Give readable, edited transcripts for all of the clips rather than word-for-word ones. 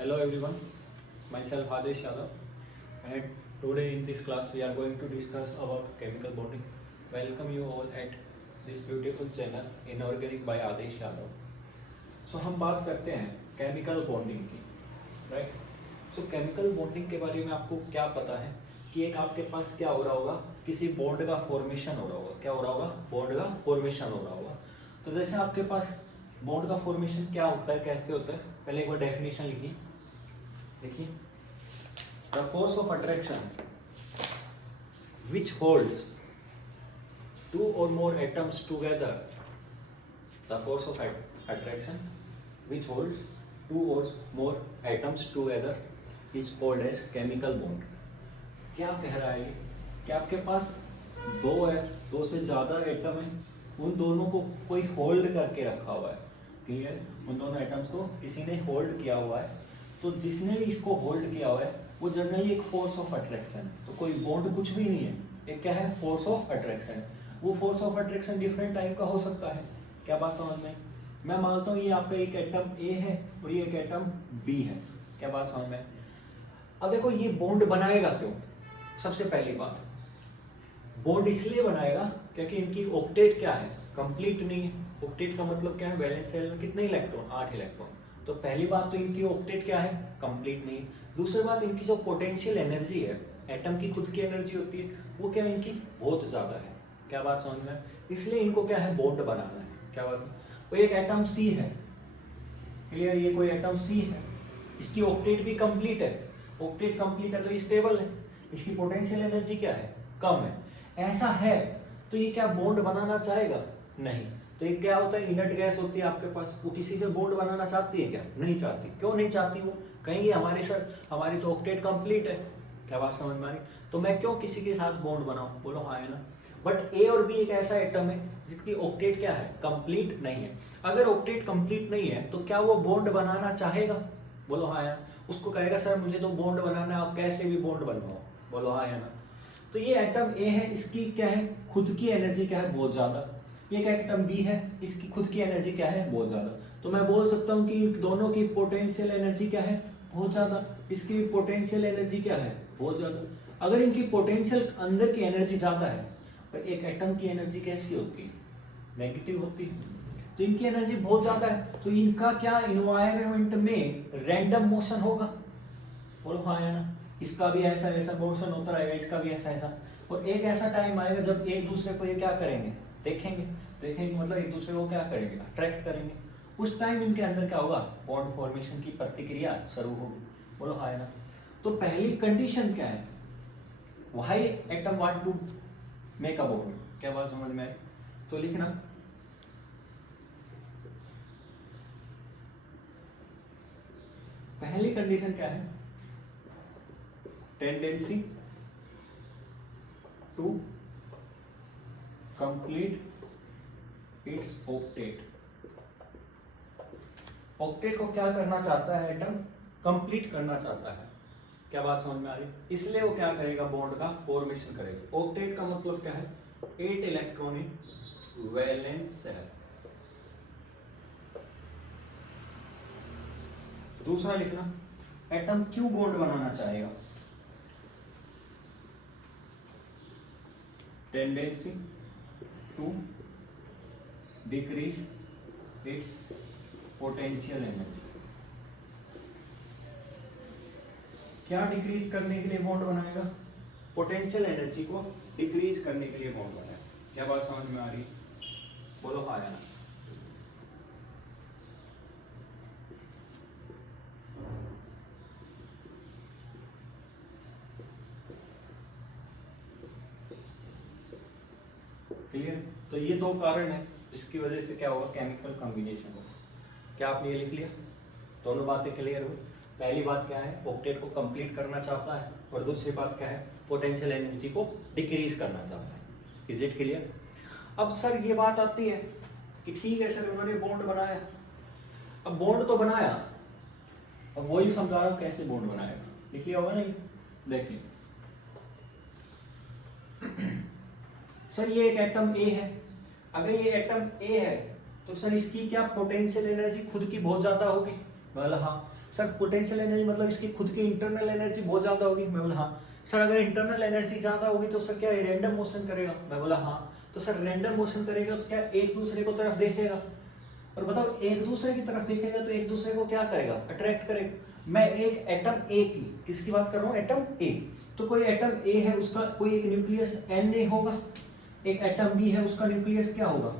Hello everyone, myself Adesh Yadav, and today in this class we are going to discuss about chemical bonding. Welcome you all at this beautiful channel Inorganic by Adesh Yadav. So हम बात करते हैं chemical bonding की, right? सो chemical bonding के बारे में आपको क्या पता है कि एक आपके पास क्या हो रहा होगा, किसी बॉन्ड का फॉर्मेशन हो रहा होगा। क्या हो रहा होगा? बॉन्ड का फॉर्मेशन हो रहा होगा। तो जैसे आपके पास बॉन्ड का फॉर्मेशन क्या होता है, कैसे होता है, पहले एक बार डेफिनेशन लिखिए। देखिए, the force of attraction which holds two or more atoms together, the force of attraction which holds two or more atoms together is called as chemical bond. क्या कह रहा है ये कि आपके पास दो है, दो से ज्यादा एटम है, उन दोनों को कोई होल्ड करके रखा हुआ है। क्लियर? उन दोनों एटम्स को किसी ने होल्ड किया हुआ है। तो जिसने भी इसको होल्ड किया हुआ है वो जनरली एक फोर्स ऑफ अट्रैक्शन है। तो कोई बॉन्ड कुछ भी नहीं है, एक क्या है? Force of attraction. वो force of attraction different type का हो सकता है। क्या बात समझ में? मैं मानता हूँ ये आपका एक एटम ए है और ये एक एटम बी है। क्या बात समझ में? अब देखो, ये बॉन्ड बनाएगा क्यों? सबसे पहली बात, बॉन्ड इसलिए बनाएगा क्योंकि इनकी ऑक्टेट क्या है? कंप्लीट नहीं है। ऑक्टेट का मतलब क्या है? वैलेंस शेल में कितने इलेक्ट्रॉन? 8 इलेक्ट्रॉन। तो पहली बात तो इनकी ऑक्टेट क्या है? कंप्लीट नहीं है। दूसरी बात, इनकी जो पोटेंशियल एनर्जी है, एटम की खुद की एनर्जी होती है, वो क्या है? इनकी बहुत ज्यादा है। क्या बात समझ में? इसलिए इनको क्या है? बॉन्ड बनाना है। क्या बात? वो एक एटम सी है, क्लियर? ये कोई एटम सी है, इसकी ऑक्टेट भी कंप्लीट है। ऑक्टेट कंप्लीट है तो ये स्टेबल है। इसकी पोटेंशियल एनर्जी क्या है? कम है। ऐसा है तो ये क्या बॉन्ड बनाना चाहेगा? नहीं। तो ये क्या होता है? इनर्ट गैस होती है आपके पास, वो किसी से बॉन्ड बनाना चाहती है क्या? नहीं चाहती। क्यों नहीं चाहती? वो कहेंगे हमारे सर, हमारी तो ऑक्टेट कंप्लीट है। क्या बात समझ में आ रही? तो मैं क्यों किसी के साथ बॉन्ड बनाऊं? बोलो हाँ है ना। बट ए और बी एक ऐसा एटम है जिसकी ऑक्टेट क्या है? कंप्लीट नहीं है। अगर ऑक्टेट कंप्लीट नहीं है तो क्या वो बॉन्ड बनाना चाहेगा? बोलो हाँ है। उसको कहेगा सर मुझे तो बॉन्ड बनाना है, आप कैसे भी बॉन्ड बनवाओ। बोलो हाँ है ना। तो ये एटम ए है, इसकी क्या है? खुद की एनर्जी क्या है? बहुत ज्यादा। ये एटम बी है, इसकी खुद की एनर्जी क्या है? बहुत ज्यादा। तो मैं बोल सकता हूँ कि दोनों की पोटेंशियल एनर्जी क्या है? बहुत ज्यादा। इसकी पोटेंशियल एनर्जी क्या है? बहुत ज्यादा। अगर इनकी पोटेंशियल अंदर की एनर्जी ज्यादा है, पर एक एटम की एनर्जी कैसी होती है? नेगेटिव होती है। तो इनकी एनर्जी बहुत ज्यादा है, तो इनका क्या इन्वायरमेंट में रैंडम मोशन होगा। बोलो हाँ है ना। इसका भी ऐसा ऐसा मोशन होता रहेगा, इसका भी ऐसा ऐसा। और एक ऐसा टाइम आएगा जब एक दूसरे को ये क्या करेंगे? देखेंगे। देखेंगे मतलब एक दूसरे को क्या करेंगे? अट्रैक्ट करेंगे। उस टाइम इनके अंदर क्या होगा? बॉन्ड फॉर्मेशन की प्रतिक्रिया शुरू होगी। बोलो हाँ है ना। तो पहली कंडीशन क्या है? Why atom want to make a bond? क्या बात समझ में आई? तो लिखना, पहली कंडीशन क्या है? Tendency to complete its octet. Octet को क्या करना चाहता है एटम? कंप्लीट करना चाहता है। क्या बात समझ में आ रही? इसलिए वो क्या करेगा? बॉन्ड का फॉर्मेशन करेगा। ऑक्टेट का मतलब क्या है? 8 इलेक्ट्रॉन इन वैलेंस शेल। दूसरा लिखना, एटम क्यों बॉन्ड बनाना चाहेगा? Tendency to decrease its potential energy. क्या डिक्रीज करने के लिए बॉन्ड बनाएगा? पोटेंशियल एनर्जी को डिक्रीज करने के लिए बॉन्ड बनाएगा। क्या बात समझ में आ रही? बोलो हाँ या ना। क्लियर? तो ये दो कारण है जिसकी वजह से क्या होगा? केमिकल कॉम्बिनेशन होगा। क्या आपने ये लिख लिया? दोनों बातें क्लियर हुई? पहली बात क्या है? ऑक्टेट को कंप्लीट करना चाहता है, और दूसरी बात क्या है? पोटेंशियल एनर्जी को डिक्रीज करना चाहता है। Is it clear? अब सर ये बात आती है कि ठीक है सर, उन्होंने बॉन्ड बनाया। अब बॉन्ड तो बनाया, अब वही समझा रहा हूं कैसे बॉन्ड बनाएगा। लिख लिया होगा नहीं? देखिए सर, ये एक एटम ए है। अगर ये एटम ए है तो सर इसकी क्या पोटेंशियल एनर्जी खुद की बहुत ज्यादा होगी? बोला हाँ। सर पोटेंशियल एनर्जी मतलब इसकी खुद की इंटरनल एनर्जी बहुत ज्यादा होगी। मैं बोला हाँ। सर अगर इंटरनल एनर्जी ज्यादा होगी तो सर क्या रैंडम मोशन करेगा? मैं बोला हाँ। तो सर रैंडम मोशन करेगा तो क्या एक दूसरे को तरफ देखेगा? और बताओ एक दूसरे की तरफ देखेगा तो एक दूसरे को क्या करेगा? अट्रैक्ट करेगा। मैं एक एटम ए की किसकी बात कर रहा हूँ? Atom A. तो कोई एटम ए है उसका कोई एक न्यूक्लियस एन ए होगा, एक एटम बी है उसका न्यूक्लियस क्या होगा?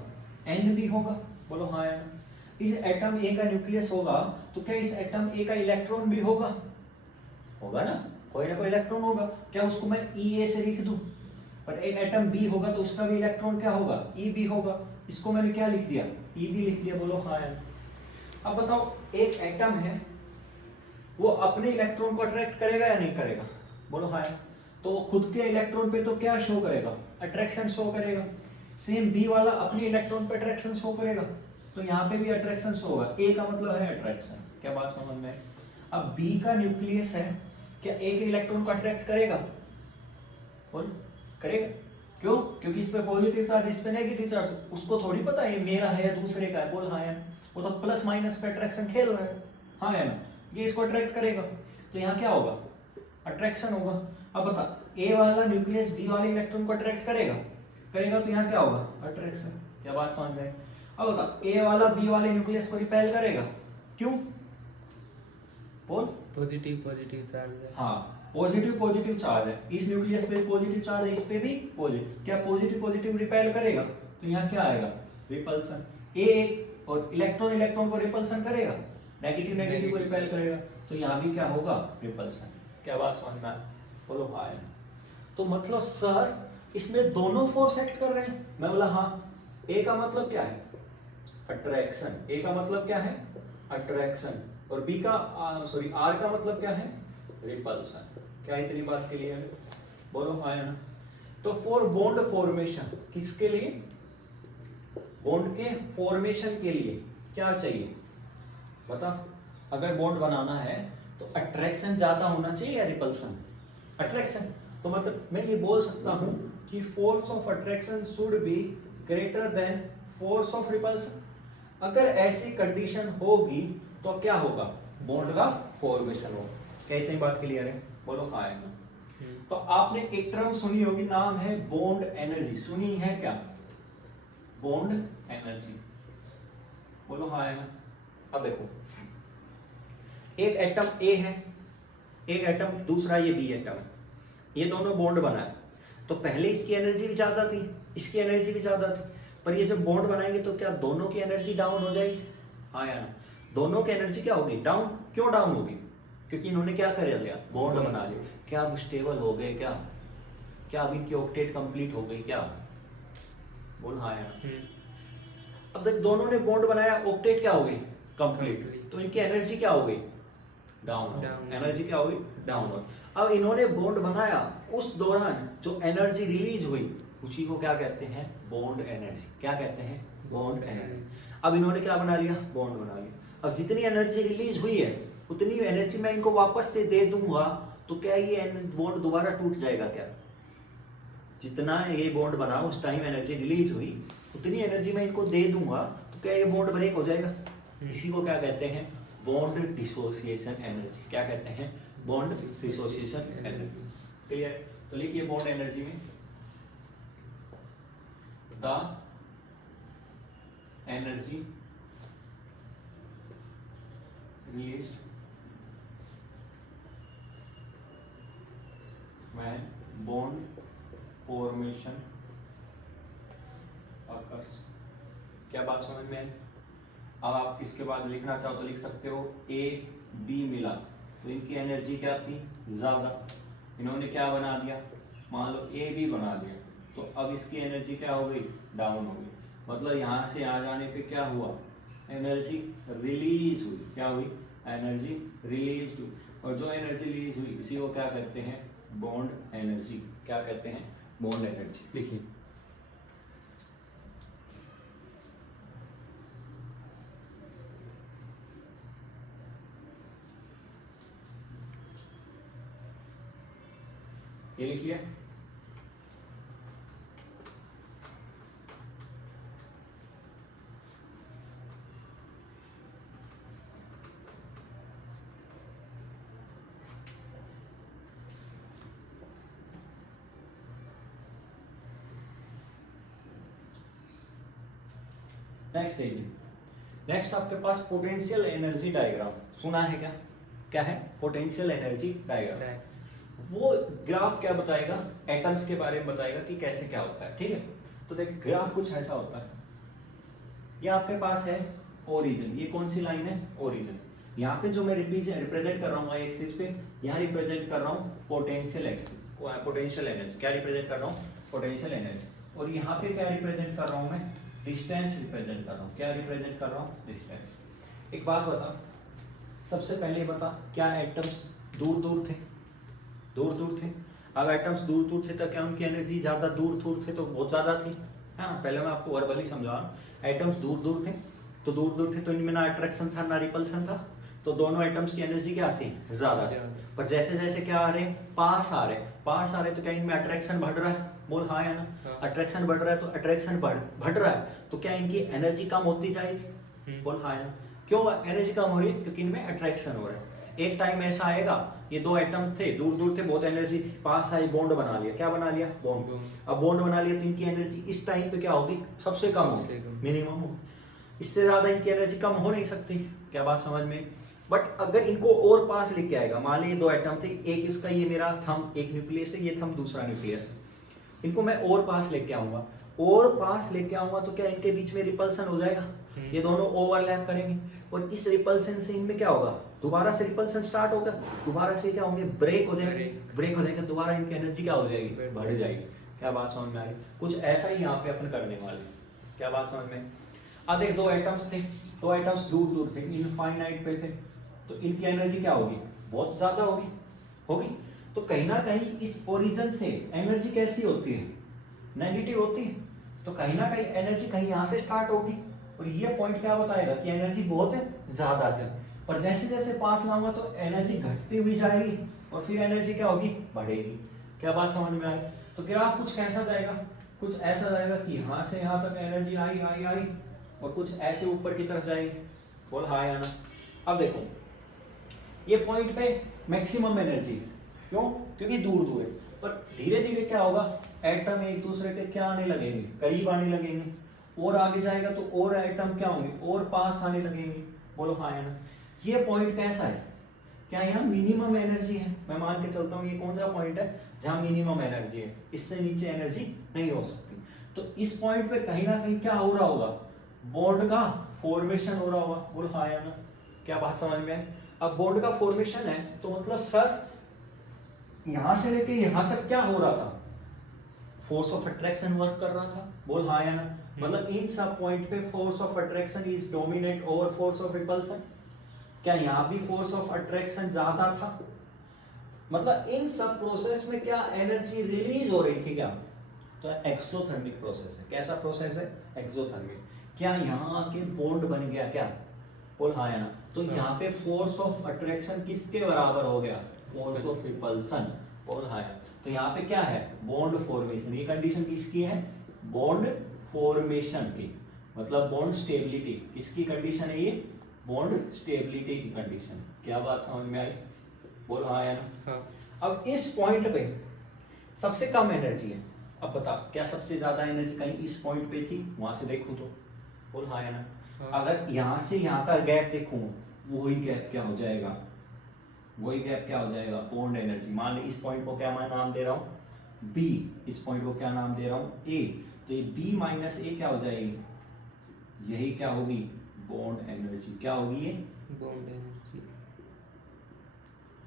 एन बी होगा। बोलो हाँ या ना। इस एटम ए का न्यूक्लियस होगा तो क्या इस एटम ए का इलेक्ट्रॉन भी होगा? होगा ना कोई इलेक्ट्रॉन होगा। क्या उसको मैं ई ए से लिख दूं? पर एक एटम बी होगा तो उसका भी इलेक्ट्रॉन क्या होगा? ई बी होगा। इसको मैंने क्या लिख दिया? ई बी लिख दिया। बोलो हाँ या ना। अब बताओ एक एटम है वो अपने इलेक्ट्रॉन को अट्रैक्ट करेगा या नहीं करेगा? बोलो हाँ। तो वो खुद के इलेक्ट्रॉन पे तो क्या शो करेगा? अट्रैक्शन शो करेगा। सेम बी वाला अपने इलेक्ट्रॉन पे अट्रैक्शन शो करेगा, तो यहाँ पे भी अट्रैक्शन शो होगा। ए का मतलब है अट्रैक्शन। क्या बात समझ में? अब बी का न्यूक्लियस है, क्या ए के इलेक्ट्रॉन को अट्रैक्ट करेगा? बोल करेगा। क्यों? क्योंकि इस पे पॉजिटिव चार्ज इस पे नेगेटिव चार्ज, उसको थोड़ी पता है ये मेरा है या दूसरे का है। बोल हाँ या? वो तो प्लस माइनस पे अट्रैक्शन खेल रहा है। हाँ या ना? ये इसको अट्रैक्ट करेगा तो यहाँ क्या होगा? अट्रैक्शन होगा। अब बता ए वाला न्यूक्लियस बी वाले इलेक्ट्रॉन को अट्रैक्ट करेगा? करेगा तो यहाँ क्या होगा? अट्रैक्शन। क्या बात समझ में? अब बता ए वाला बी वाले न्यूक्लियस को रिपेल करेगा? क्यों? बोल। पॉजिटिव पॉजिटिव चार्ज है। हाँ पॉजिटिव चार्ज है, इस न्यूक्लियस पे पॉजिटिव चार्ज है, इस पे भी पॉजिटिव। क्या पॉजिटिव रिपेल करेगा? तो यहाँ क्या आएगा? रिपल्सन। ए और इलेक्ट्रॉन को रिपल्सन करेगा, नेगेटिव को रिपेल करेगा, तो यहाँ भी क्या होगा? रिपल्सन। क्या बात समझ में? बोलो हाँ। तो मतलब सर इसमें दोनों फोर्स एक्ट कर रहे हैं? मैं बोला हाँ। ए का मतलब क्या है? अट्रैक्शन। ए का मतलब क्या है? अट्रैक्शन। और बी का आर का मतलब क्या है? रिपल्सन। क्या इतनी बात के लिए? बोलो हाँ या ना। तो फॉर बॉन्ड फॉर्मेशन, किसके लिए? बॉन्ड के फॉर्मेशन के लिए क्या चाहिए बता? अगर बॉन्ड बनाना है तो अट्रैक्शन ज्यादा होना चाहिए या रिपल्सन? अट्रैक्शन। तो मतलब मैं ये बोल सकता हूं कि force of attraction should be greater than force of repulsion. अगर ऐसी कंडीशन होगी तो क्या होगा? बॉन्ड का फॉर्मेशन होगा। क्या इतनी बात क्लियर है? बोलो हाँ या ना। तो आपने एक टर्म सुनी होगी, नाम है बॉन्ड एनर्जी। सुनी है क्या? Bond energy. बोलो हाँ या ना। अब देखो एक एटम ए है, एक एटम दूसरा ये बी एटम है, ये दोनों बॉन्ड बनाए तो पहले इसकी एनर्जी भी ज्यादा थी, इसकी एनर्जी भी ज्यादा थी, पर ये जब बॉन्ड बनाएंगे तो क्या दोनों की एनर्जी डाउन हो जाएगी? हाँ या ना? दोनों की एनर्जी क्या होगी? डाउन। क्यों डाउन होगी? क्योंकि इन्होंने क्या कर लिया? बॉन्ड बना लिया। क्या अब स्टेबल हो गए? क्या क्या अब इनकी ऑक्टेट कंप्लीट हो गई? क्या बोल हाँ या ना? अब देख दोनों ने बॉन्ड बनाया, ऑक्टेट क्या हो गई? कंप्लीट। तो इनकी एनर्जी क्या हो गई? डाउन। एनर्जी क्या होगी? डाउन हो। अब इन्होंने बॉन्ड बनाया, उस दौरान जो एनर्जी रिलीज हुई उसी को क्या कहते हैं? Bond energy. क्या कहते हैं? Bond energy. अब इन्होंने क्या बना लिया? बॉन्ड बना लिया। अब जितनी एनर्जी रिलीज हुई है उतनी एनर्जी मैं इनको वापस से दे दूंगा तो क्या ये बॉन्ड दोबारा टूट जाएगा? क्या जितना ये बॉन्ड बना उस टाइम एनर्जी रिलीज हुई उतनी एनर्जी मैं इनको दे दूंगा तो क्या ये बॉन्ड ब्रेक हो जाएगा? इसी को क्या कहते हैं? Bond dissociation energy. क्या कहते हैं? Bond dissociation energy. क्लियर? तो लिखिए बॉन्ड एनर्जी में the energy released when bond formation occurs। क्या बात समझ में आई? अब आप इसके बाद लिखना चाहो तो लिख सकते हो ए बी मिला तो इनकी एनर्जी क्या थी? ज्यादा। इन्होंने क्या बना दिया? मान लो ए बी बना दिया तो अब इसकी एनर्जी क्या हो गई? डाउन हो गई। मतलब यहां से आ जाने पे क्या हुआ? एनर्जी रिलीज हुई। क्या हुई? एनर्जी रिलीज हुई। और जो एनर्जी रिलीज हुई इसी को क्या कहते हैं? Bond energy. क्या कहते हैं? Bond energy. लिखिए ये लिख लिया। नेक्स्ट देखिए, नेक्स्ट आपके पास पोटेंशियल एनर्जी डायग्राम सुना है क्या? क्या है पोटेंशियल एनर्जी डायग्राम? वो ग्राफ क्या बताएगा? एटम्स के बारे में बताएगा कि कैसे क्या होता है, ठीक है। तो देखिए ग्राफ कुछ ऐसा होता है, ये आपके पास है ओरिजिन, ये कौन सी लाइन है? ओरिजिन। यहाँ पे जो मैं रिप्रेजेंट कर रहा हूँ एक्सिस पे, यहाँ रिप्रेजेंट कर रहा हूँ पोटेंशियल पोटेंशियल एनर्जी। क्या रिप्रेजेंट कर रहा हूँ? Potential energy. और यहाँ पे क्या रिप्रेजेंट कर रहा हूँ मैं? डिस्टेंस रिप्रेजेंट कर रहा हूँ। क्या रिप्रेजेंट कर रहा हूँ? डिस्टेंस। एक बात बता, सबसे पहले बता, क्या एटम्स दूर दूर थे? दूर दूर थे। अगर एटम्स दूर दूर थे तो क्या उनकी एनर्जी ज्यादा दूर दूर थे तो बहुत ज्यादा थी? हाँ, पहले मैं आपको वर्बली समझा रहा हूँ। एटम्स दूर दूर थे तो दूर दूर थे तो इनमें ना अट्रैक्शन था ना रिपल्सन था, तो दोनों एटम्स की एनर्जी क्या थी? ज्यादा थी। पर जैसे जैसे क्या आ रहे हैं? पास आ रहे तो क्या इनमें अट्रैक्शन बढ़ रहा है? बोल हाँ या ना? अट्रैक्शन बढ़ रहा है तो अट्रैक्शन बढ़ रहा है तो क्या इनकी एनर्जी कम होती जाएगी? बोल हाँ या ना? क्यों एनर्जी कम हो रही है? क्योंकि इनमें अट्रैक्शन हो रहा है। एक टाइम ऐसा आएगा, ये दो एटम थे, दूर दूर थे, बहुत एनर्जी थी, पास आए, बॉन्ड बना लिया। क्या बना लिया? बॉन्ड। अब बॉन्ड बना लिया तो इनकी एनर्जी इस टाइम पे क्या होगी? सबसे कम होगी, मिनिमम होगी। इससे ज्यादा इनकी एनर्जी कम हो नहीं सकती। क्या बात समझ में? बट अगर इनको और पास लेके आएगा, मान लीजिए दो एटम थे, एक इसका ये मेरा थंब, एक न्यूक्लियस है, ये थंब दूसरा न्यूक्लियस है, इनको मैं और पास लेके आऊंगा, और पास लेके आऊंगा तो क्या इनके बीच में रिपल्सन हो जाएगा? ये दोनों ओवरलैप करेंगे और इस रिपल्सन से इनमें क्या होगा? दोबारा से रिपल्सन स्टार्ट होगा, दोबारा से क्या होंगे? ब्रेक हो जाएंगे। ब्रेक हो जाएगा, दोबारा इनकी एनर्जी क्या हो जाएगी? बढ़ जाएगी। क्या बात समझ में आ रही? कुछ ऐसा ही यहाँ पे अपन करने वाले। क्या बात समझ में? अब देख, दो एटम्स थे, दो एटम्स दूर दूर थे, इनफाइनाइट पे थे, तो इनकी एनर्जी क्या होगी? बहुत ज्यादा होगी। तो कहीं ना कहीं इस ओरिजिन से एनर्जी कैसी होती है? नेगेटिव होती है। तो कहीं ना कहीं एनर्जी कहीं यहाँ से स्टार्ट होगी और ये पॉइंट क्या बताएगा कि एनर्जी बहुत ज्यादा है। पर जैसे जैसे पास लाऊंगा तो एनर्जी घटती हुई जाएगी और फिर एनर्जी क्या होगी? बढ़ेगी। क्या बात समझ में आई? तो ग्राफ कुछ कैसा जाएगा? कुछ ऐसा जाएगा कि यहाँ से यहाँ तक एनर्जी आई और कुछ ऐसे ऊपर की तरफ जाएगी। बोल हाँ या ना? अब देखो, ये पॉइंट पे मैक्सिमम एनर्जी, क्यों? क्योंकि दूर दूर है। पर धीरे धीरे क्या होगा? एटम एक दूसरे के क्या आने लगेंगे? करीब आने लगेंगे। और आगे जाएगा तो और एटम क्या होंगे? और पास आने लगेंगे। बोलो हाँ या ना? ये पॉइंट कैसा है? क्या यहाँ मिनिमम एनर्जी है? मैं मान के चलता हूँ ये कौन सा पॉइंट है जहाँ मिनिमम एनर्जी है, इससे नीचे एनर्जी नहीं हो सकती। तो इस पॉइंट पे कहीं ना कहीं क्या हो रहा होगा? बॉन्ड का फॉर्मेशन हो रहा होगा। बोलो हाँ या ना? क्या बात समझ में है? अब बॉन्ड का फॉर्मेशन है तो मतलब सर यहां से लेके यहां तक क्या हो रहा था? फोर्स ऑफ अट्रैक्शन वर्क कर रहा था। बोल हाँ या ना? मतलब इन सब पॉइंट पे force of attraction is dominate over force of repulsion. क्या यहाँ भी फोर्स ऑफ अट्रैक्शन ज्यादा था? मतलब इन सब प्रोसेस में क्या एनर्जी रिलीज हो रही थी क्या? तो एक्सोथर्मिक प्रोसेस है। कैसा प्रोसेस है? एक्सोथर्मिक। क्या यहाँ आके बॉन्ड बन गया क्या? बोल हाँ या ना? तो यहाँ पे फोर्स ऑफ अट्रैक्शन किसके बराबर हो गया? Force of repulsion. बोल हाँ या? तो यहाँ पे क्या है? Bond formation. ये कंडीशन किसकी है? बॉन्ड फॉर्मेशन की, मतलब बॉन्ड स्टेबिलिटी। किसकी कंडीशन है ये? बॉन्ड स्टेबिलिटी की कंडीशन। क्या बात समझ में आई? बोल हाँ या ना? अब इस पॉइंट पे सबसे कम एनर्जी है। अब बता, क्या सबसे ज्यादा एनर्जी कहीं इस पॉइंट पे थी? वहां से देखूं तो बोल हाँ या ना? अगर यहां से यहां का गैप देखूं, वही गैप क्या हो जाएगा? वही गैप क्या हो जाएगा? Bond energy. मान ली इस पॉइंट को क्या मैं नाम दे रहा हूं? B। इस पॉइंट को क्या नाम दे रहा हूं? A। तो ये B माइनस A क्या हो जाएगी? यही क्या होगी? Bond energy. क्या होगी ये? Bond energy.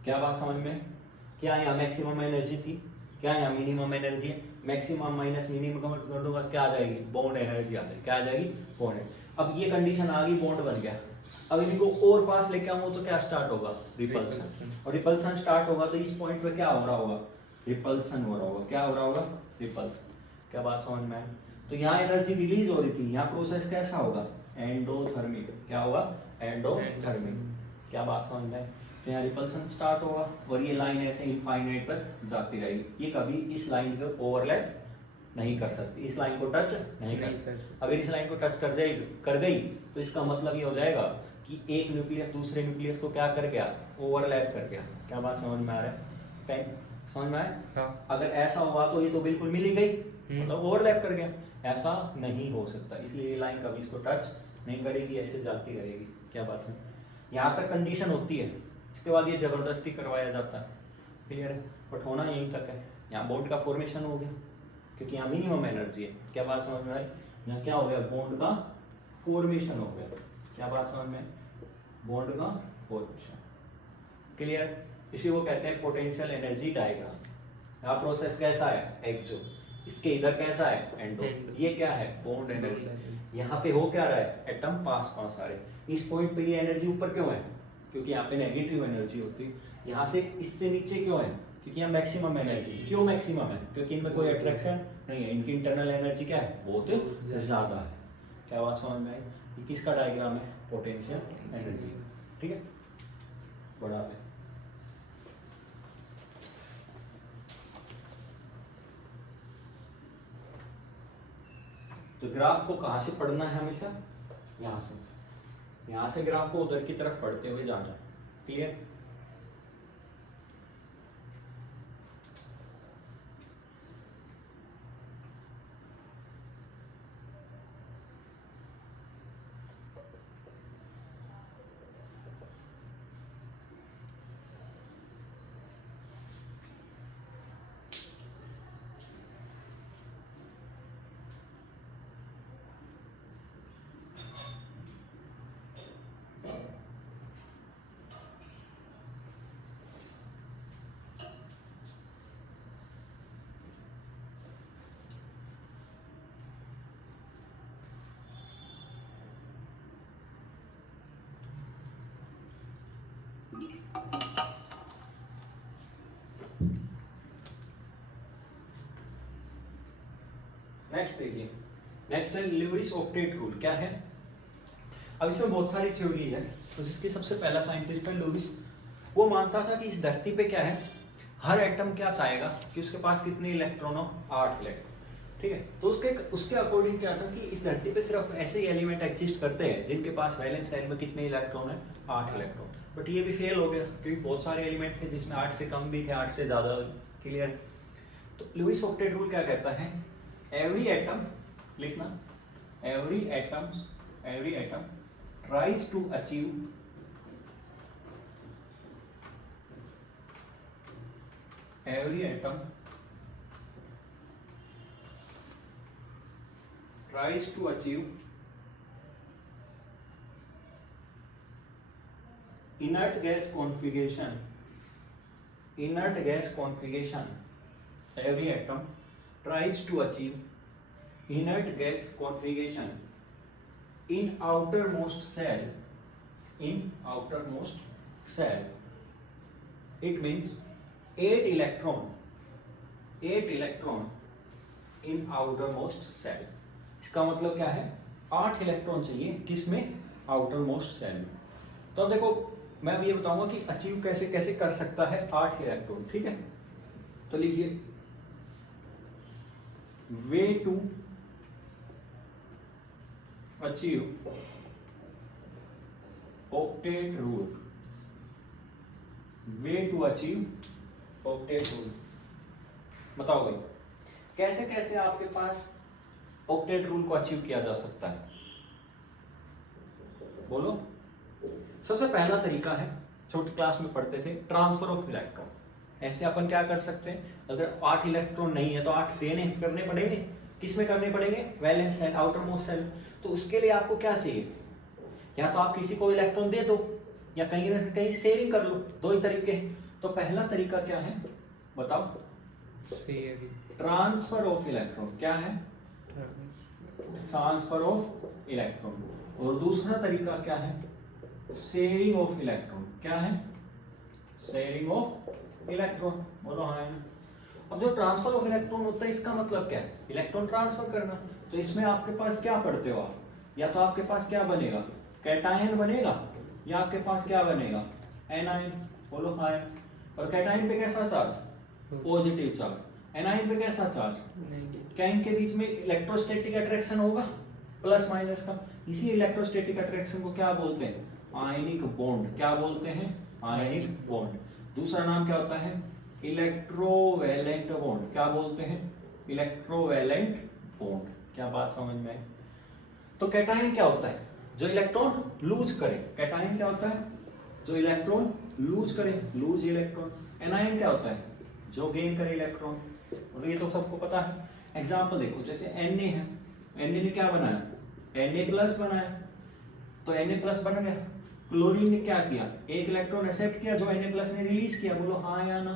क्या बात समझ में? क्या यहाँ मैक्सिमम एनर्जी थी? क्या यहाँ मिनिमम एनर्जी है? मैक्सिमम माइनस मिनिमम कर दूंगा, क्या आ जाएगी? बॉन्ड एनर्जी आ जाएगी। क्या आ जाएगी? बॉन्ड। अब ये कंडीशन आ गई, बॉन्ड बन गया। अब इनको और पास लेके आऊंगा तो क्या स्टार्ट होगा? रिपल्सन। और रिपल्सन स्टार्ट होगा तो इस पॉइंट पे क्या हो रहा होगा? रिपल्सन हो रहा होगा। क्या हो रहा होगा? रिपल्सन। क्या बात समझ में आई? तो यहाँ एनर्जी रिलीज हो रही थी, यहाँ प्रोसेस कैसा होगा? एंडोथर्मिक। क्या होगा? एंडोथर्मिक। क्या बात समझ में आई? तो यहाँ रिपल्सन स्टार्ट होगा और ये लाइन ऐसे इनफाइनाइट तक जाती रहेगी। ये कभी इस लाइन को ओवरलैप नहीं कर सकती, इस लाइन को टच नहीं कर सकती। अगर इस लाइन को टच कर गई तो इसका मतलब ये हो जाएगा कि एक न्यूक्लियस दूसरे न्यूक्लियस को क्या कर गया? ओवरलैप कर गया। क्या बात समझ में आ रहा है? समझ में आया? हाँ। अगर ऐसा हुआ तो ये तो बिल्कुल मिल ही गई, मतलब ओवरलैप कर गया। ऐसा नहीं हो सकता, इसलिए ये लाइन कभी इसको टच नहीं करेगी, ऐसे जाती रहेगी। क्या बात है, यहाँ तक कंडीशन होती है, इसके बाद ये जबरदस्ती करवाया जाता है, क्लियर है। बट होना यहीं तक है, यहाँ बॉन्ड का फॉर्मेशन हो गया क्योंकि यहाँ मिनिमम एनर्जी है। क्या बात समझ में आई, यहाँ क्या हो गया, बॉन्ड का फॉर्मेशन हो गया। क्या बात समझ में, बॉन्ड का फॉर्मेशन, क्लियर। इसी को कहते हैं पोटेंशियल एनर्जी डायग्राम। यहाँ प्रोसेस कैसा है, एक्सो, इसके इधर कैसा है, एंडो। ये क्या है, बॉन्ड एनर्जी। यहाँ पे हो क्या रहा है, एटम पास पास आ रहे। इस पॉइंट पे ये एनर्जी ऊपर क्यों है, क्योंकि यहाँ पे नेगेटिव एनर्जी होती है। यहाँ से इससे नीचे क्यों है, क्योंकि यहाँ मैक्सिमम एनर्जी। क्यों मैक्सिमम है, क्योंकि इनमें कोई अट्रैक्शन नहीं है, इनकी इंटरनल एनर्जी क्या है, बहुत ज्यादा है। क्या बात समझ में आई, ये किसका डायग्राम है, पोटेंशियल एनर्जी, ठीक है। बड़ा है, तो ग्राफ को कहाँ से पढ़ना है, हमेशा यहाँ से ग्राफ को उधर की तरफ पढ़ते हुए जाना है, क्लियर। नेक्स्ट देखिए, नेक्स्ट है ल्यूइस ऑक्टेट रूल। क्या है, अब इसमें बहुत सारी थ्योरीज है। तो जिसकी सबसे पहला साइंटिस्ट है लुईस, वो मानता था कि इस धरती पे क्या है, हर एटम क्या चाहेगा कि उसके पास कितने इलेक्ट्रॉन हो, 8 इलेक्ट्रॉन, ठीक है। तो उसके अकॉर्डिंग क्या था कि इस धरती पे सिर्फ ऐसे ही एलिमेंट एग्जिस्ट करते हैं जिनके पास वैलेंस शेल में कितने इलेक्ट्रॉन है, 8 इलेक्ट्रॉन। बट ये भी फेल हो गया क्योंकि बहुत सारे एलिमेंट थे जिसमें 8 से कम भी थे, 8 से ज्यादा, क्लियर। तो लुईस ऑक्टेट रूल क्या कहता है, एवरी एटम, लिखना, every atom tries to achieve every atom tries to achieve inert gas configuration, every atom tries to achieve inert gas configuration in outermost cell, it means 8 electron in outermost cell। इसका मतलब क्या है, 8 electron चाहिए किसमें, outermost cell में। तो अब देखो मैं अब ये बताऊंगा कि अचीव कैसे कैसे कर सकता है 8 इलेक्ट्रॉन, ठीक है। तो लिखिए, way to achieve octet rule, way to achieve octet rule. बताओ भाई कैसे कैसे आपके पास ऑक्टेट रूल को अचीव किया जा सकता है, बोलो। सबसे पहला तरीका है, छोटी क्लास में पढ़ते थे, ट्रांसफर ऑफ इलेक्ट्रॉन। ऐसे अपन क्या कर सकते हैं, अगर 8 इलेक्ट्रॉन नहीं है तो 8 देने करने पड़ेंगे, किसमें करने पड़ेंगे, वैलेंस सेल, आउटरमोस्ट सेल। तो उसके लिए आपको क्या चाहिए, या तो आप किसी को इलेक्ट्रॉन दे दो या कहीं ना कहीं शेयरिंग कर लो, 2 ही तरीके हैं। तो पहला तरीका क्या है बताओ, ट्रांसफर ऑफ इलेक्ट्रॉन। क्या है, ट्रांसफर ऑफ इलेक्ट्रॉन। और दूसरा तरीका क्या है, शेयरिंग ऑफ इलेक्ट्रॉन। क्या है, शेयरिंग ऑफ इलेक्ट्रॉन, बोलो हाँ। अब जो ट्रांसफर ऑफ इलेक्ट्रॉन होता है इसका मतलब क्या है, इलेक्ट्रॉन ट्रांसफर करना। तो इसमें आपके पास क्या पढ़ते हो आप, या तो आपके पास क्या बनेगा, कैटायन बनेगा, या आपके पास क्या बनेगा, एनायन, बोलो हाँ। और कैटायन पे कैसा चार्ज, पॉजिटिव चार्ज। एनायन पे कैसा चार्ज, क्या इनके बीच में इलेक्ट्रोस्टैटिक अट्रैक्शन होगा, प्लस माइनस का। इसी इलेक्ट्रोस्टैटिक अट्रैक्शन को क्या बोलते हैं, आयनिक बॉन्ड। क्या बोलते हैं, आयनिक बॉन्ड। दूसरा नाम क्या होता है, इलेक्ट्रोवैलेंट बॉन्ड। क्या बोलते हैं, इलेक्ट्रोवैलेंट बॉन्ड। क्या बात समझ में आई? तो कैटायन क्या होता है? जो इलेक्ट्रॉन लूज करे। कैटायन क्या होता है? जो इलेक्ट्रॉन लूज करे, लूज इलेक्ट्रॉन। एनायन क्या होता है? जो गेन करे इलेक्ट्रॉन। और ये तो सबको पता है। एग्जाम्पल देखो, जैसे Na है, Na ने क्या बनाया? Na प्लस बनाया, तो Na प्लस बन गया। क्लोरीन ने क्या किया? एक इलेक्ट्रॉन एक्सेप्ट किया जो Na प्लस ने रिलीज किया। बोलो हाँ या ना?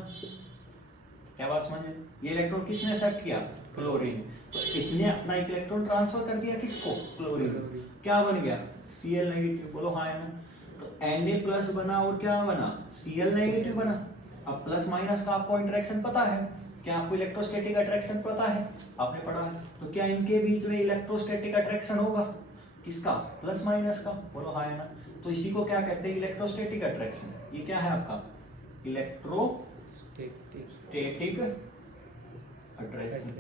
क्या बात समझे? ये इलेक्ट्रॉन किसने एक्सेप्ट किया? क्लोरीन। तो इसने अपना एक इलेक्ट्रॉन ट्रांसफर कर दिया किसको? क्लोरीन। क्या बन गया? Cl negative. बोलो हाँ या ना? तो Na प्लस बना और क्या बना? Cl नेगेटिव बना। अब प्लस माइनस का आपको इंटरेक्शन पता है? क्या आपको इलेक्ट्रोस्टैटिक अट्रैक्शन पता है? आपने पढ़ा है। तो क्या इनके बीच में इलेक्ट्रोस्टैटिक अट्रैक्शन होगा? किसका? प्लस माइनस का। बोलो हाँ या ना? तो इसी को क्या कहते हैं? Electrostatic attraction. ये क्या है आपका? Electrostatic attraction.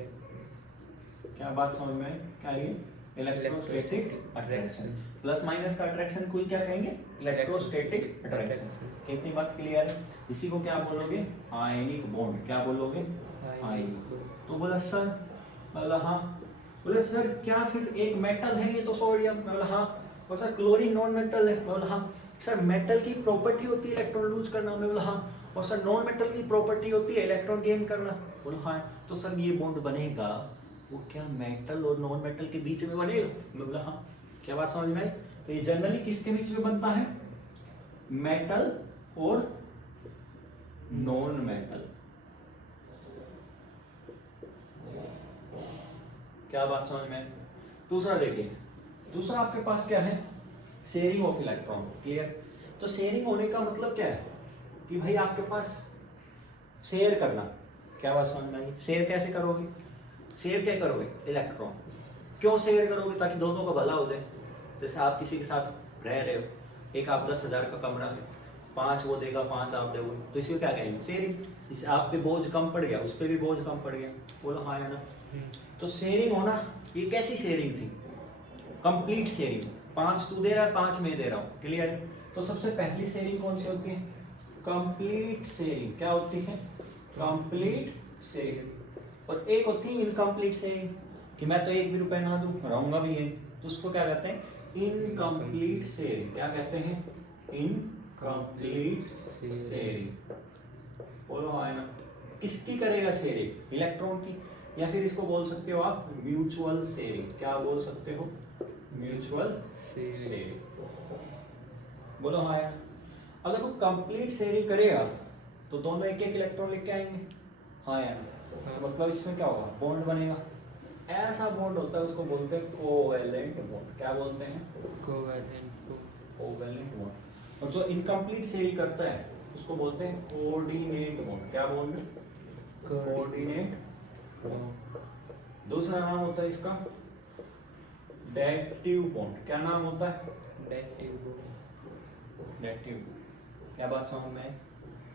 क्या बात समझ में आई? क्या ये? Electrostatic attraction. प्लस माइनस का अट्रैक्शन कोई क्या कहेंगे? Electrostatic attraction. कितनी बात क्लियर है? इसी को क्या बोलोगे? Ionic bond. क्या बोलोगे? आयनिक। तो बोला सर, बोला हाँ। बोले सर क्या फिर एक मेटल है ये तो सोडियम? बोला हाँ। और सर क्लोरीन नॉन मेटल है? बोला हाँ। सर मेटल की प्रॉपर्टी होती है इलेक्ट्रॉन लूज करना? मैं बोला हाँ। और सर नॉन मेटल की प्रॉपर्टी होती है इलेक्ट्रॉन गेन करना? बोला हाँ। तो सर ये बॉन्ड बनेगा वो क्या मेटल और नॉन मेटल के बीच में बनेगा? मैं बोला हाँ। क्या बात समझ में आई? तो ये जनरली किसके बीच में बनता है? मेटल और नॉन मेटल। क्या बात समझ में? दूसरा देखिए, दूसरा आपके पास क्या है? Sharing of electron. क्लियर? तो शेयरिंग होने का मतलब क्या है? कि भाई आपके पास शेयर करना। क्या बात समझ में आई? शेयर कैसे करोगे? शेयर क्या करोगे? इलेक्ट्रॉन। क्यों शेयर करोगे? ताकि दोनों का भला हो जाए। जैसे आप किसी के साथ रह रहे हो, एक आप 10,000 का कमरा है, 5 वो देगा 5 आप दोगे, तो इसको क्या कहेंगे? शेयरिंग। इससे आप पे बोझ कम पड़ गया, उस पर भी बोझ कम पड़ गया। बोलो हाँ या ना? तो शेयरिंग होना, ये कैसी शेयरिंग थी? Complete sharing. 5 तू दे रहा है, 5 मैं दे रहा हूँ। क्लियर है? तो सबसे पहली शेयरिंग कौन सी होती है? Complete sharing. क्या होती है? Complete sharing. और एक होती है इनकम्प्लीट शेयरिंग, कि मैं तो 1 भी रुपए ना दूं, रहूंगा भी ये, तो उसको क्या कहते हैं? Incomplete sharing. क्या कहते हैं? Incomplete sharing. बोलो हाँ ना? किसकी करेगा शेयरिंग? इलेक्ट्रॉन की। या फिर इसको बोल सकते हो आप म्यूचुअल शेयरिंग। क्या बोल सकते हो? Mutual sharing. बोलो हाँ यार। अगर वो कंप्लीट शेयरिंग करेगा तो दोनों एक एक इलेक्ट्रॉन लेके आएंगे। हाँ यार। मतलब इसमें क्या होगा? बॉन्ड बनेगा। ऐसा बॉन्ड होता है उसको बोलते हैं कोवैलेंट बॉन्ड। क्या बोलते हैं? Covalent bond. और जो इनकम्प्लीट शेयरिंग करता है उसको बोलते हैं कोऑर्डिनेट बॉन्ड। क्या बॉन्ड? Coordinate bond. दूसरा नाम होता है इसका डेटिव बॉन्ड। क्या नाम होता है? डेटिव। क्या बात समझ में?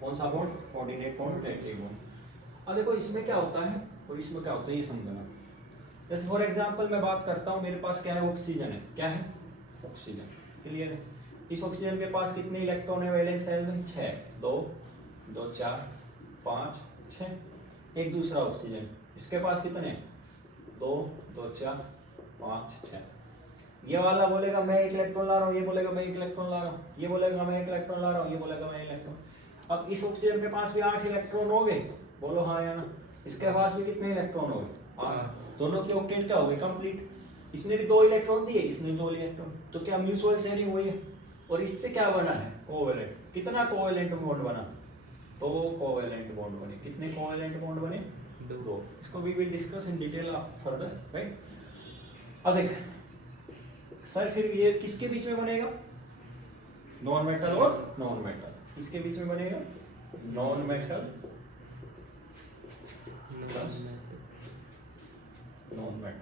कौन सा bond? Coordinate bond, dative bond. अब देखो इसमें क्या होता है और इसमें क्या होता है ये समझना। जैसे फॉर एग्जांपल मैं बात करता हूँ, मेरे पास क्या है? ऑक्सीजन है। क्या है? ऑक्सीजन। क्लियर है? इस ऑक्सीजन के पास कितने इलेक्ट्रॉन है वैलेंस शेल में? 6। 2 2 4 5 6। एक दूसरा ऑक्सीजन, इसके पास कितने? 2 2 4 5 6। ये वाला बोलेगा मैं 1 इलेक्ट्रॉन ला रहा हूँ, ये बोलेगा मैं 1 इलेक्ट्रॉन ला रहा हूँ, ये बोलेगा मैं 1 इलेक्ट्रॉन ला रहा हूँ, ये बोलेगा मैं 1 इलेक्ट्रॉन। अब इस ऑक्सीजन के पास भी 8 इलेक्ट्रॉन हो गए। बोलो हाँ या ना? इसके पास भी कितने इलेक्ट्रॉन हो गए? 8। दोनों की ऑक्टेट क्या हो गई? कंप्लीट। इसने भी 2 इलेक्ट्रॉन दिए, इसने 2 इलेक्ट्रॉन। तो क्या म्यूचुअल शेयरिंग हुई है? और इससे क्या बना है? कोवैलेंट। कितना कोवैलेंट बॉन्ड बना? 2 कोवैलेंट बॉन्ड बने। कितने कोवैलेंट बॉन्ड बने? 2। इसको we will discuss in detail further, right? अब देख सर, फिर ये किसके बीच में बनेगा? नॉन मेटल और नॉन मेटल। किसके बीच में बनेगा? Non metal plus non metal.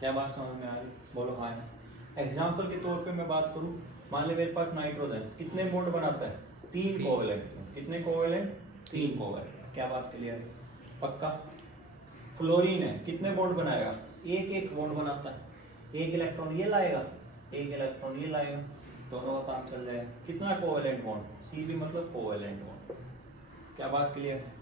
क्या बात समझ में आ रही? बोलो हाँ। एग्जाम्पल के तौर पे मैं बात करूं, मान ले मेरे पास नाइट्रोजन कितने बॉन्ड बनाता है? 3 कोवैलेंट। कितने कोवैलेंट? 3 कोवैलेंट। क्या बात क्लियर है? पक्का? फ्लोरीन है, कितने बॉन्ड बनाएगा? 1 बॉन्ड बनाता है। 1 इलेक्ट्रॉन ये लाएगा, 1 इलेक्ट्रॉन ये लाएगा, दोनों का काम चल जाएगा। कितना कोवैलेंट बॉन्ड? Cb मतलब कोवैलेंट बॉन्ड। क्या बात क्लियर है?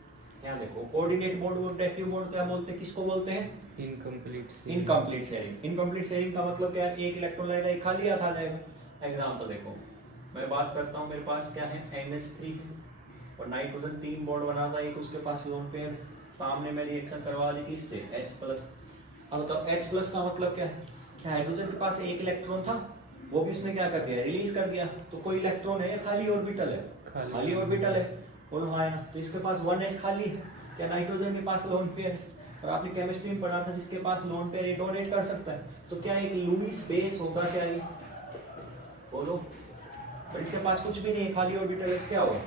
यहाँ देखो कोऑर्डिनेट बॉन्ड और रोटेटिव बॉन्ड क्या बोलते हैं, किसको बोलते हैं? Incomplete incomplete sharing. Incomplete sharing का मतलब क्या है? एक इलेक्ट्रॉन लगेगा, एक खाली हाथ आ जाएगा। एग्जांपल देखो, मैं बात करता हूँ, मेरे पास क्या है, NH3 है और नाइट्रोजन 3 बॉन्ड बनाता है, एक उसके पास लोन पेयर, सामने में रिएक्शन करवा दी किससे? H+। अब तो H+ का मतलब क्या है? हाइड्रोजन के पास एक इलेक्ट्रॉन था, वो भी उसने क्या कर दिया? रिलीज कर दिया। तो कोई इलेक्ट्रॉन है, खाली ऑर्बिटल है? खाली ऑर्बिटल है। बोलो हाँ है ना। तो इसके पास 1s खाली है, क्या नाइट्रोजन के पास लोन पेयर है? और आपने केमिस्ट्री में पढ़ा था, जिसके पास लोन पेयर ये डोनेट कर सकता है। तो क्या एक लुईस बेस होगा क्या ये? बोलो। और इसके पास कुछ भी नहीं है, खाली ऑर्बिटल है, क्या होगा?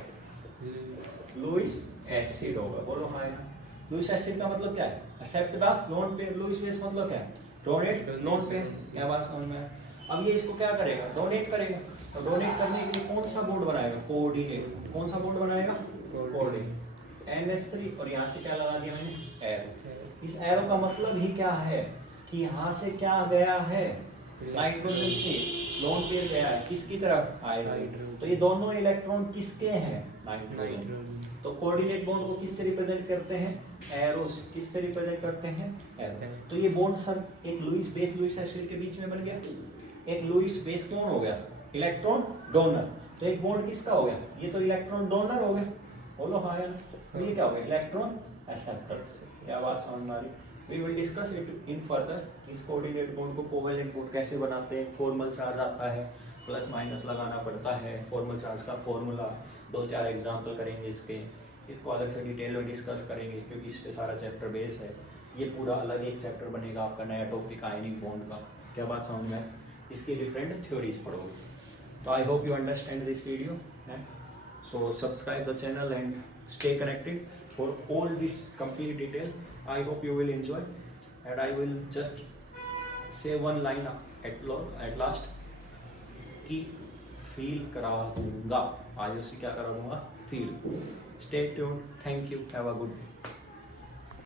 लुईस एसिड होगा। बोलो हाँ है ना। लुईस एसिड का मतलब क्या है? Accept the lone pair. Lewis base मतलब क्या है? Donate lone pair. क्या बात समझ में आया? अब ये इसको क्या करेगा? डोनेट करेगा। तो डोनेट करने के लिए कौन सा बॉन्ड बनाएगा? कोऑर्डिनेट। कौन सा बॉन्ड बनाएगा? कोऑर्डिनेट। NH3 और यहाँ से क्या लगा दिया मैंने? एरो। इस एरो का मतलब ही क्या है कि यहाँ से क्या गया है? नाइट्रोजन से लोन पेयर गया है, किसकी तरफ? हाइड्रोजन। तो ये दोनों इलेक्ट्रॉन किसके हैं? नाइट्रोजन। तो कोऑर्डिनेट बॉन्ड को किससे रिप्रेजेंट करते हैं? एरो से। किससे रिप्रेजेंट करते हैं? एरो। तो ये बॉन्ड सर एक लुईस बेस लुईस एसिड के बीच में बन गया। एक लुईस बेस कौन हो गया? Electron donor. तो एक बॉन्ड किसका हो गया? ये तो इलेक्ट्रॉन डोनर हो गया। बोलो हाँ यार। तो ये क्या हो गया? Electron acceptor. क्या बात समझ में आ रही? We will discuss it in further। इस कोऑर्डिनेट बॉन्ड को कोवेलेंट बॉन्ड कैसे बनाते हैं? फॉर्मल चार्ज आता है, प्लस माइनस लगाना पड़ता है। फॉर्मल चार्ज का फॉर्मूला 2-4 एग्जाम्पल करेंगे इसके। इसको अलग से डिटेल में डिस्कस करेंगे, क्योंकि इस पे सारा चैप्टर बेस है। ये पूरा अलग एक चैप्टर बनेगा आपका नया टॉपिक आयनिक बॉन्ड का। क्या बात समझ में? इसकी डिफरेंट थ्योरीज पढ़ोगे। तो I hope you understand this video. So subscribe the channel and stay connected for all this complete detail. I hope you will enjoy, and I will just say one line at last कि feel करा दूंगा। आयुष से क्या करा दूंगा? Feel. Stay tuned. Thank you. Have a good day.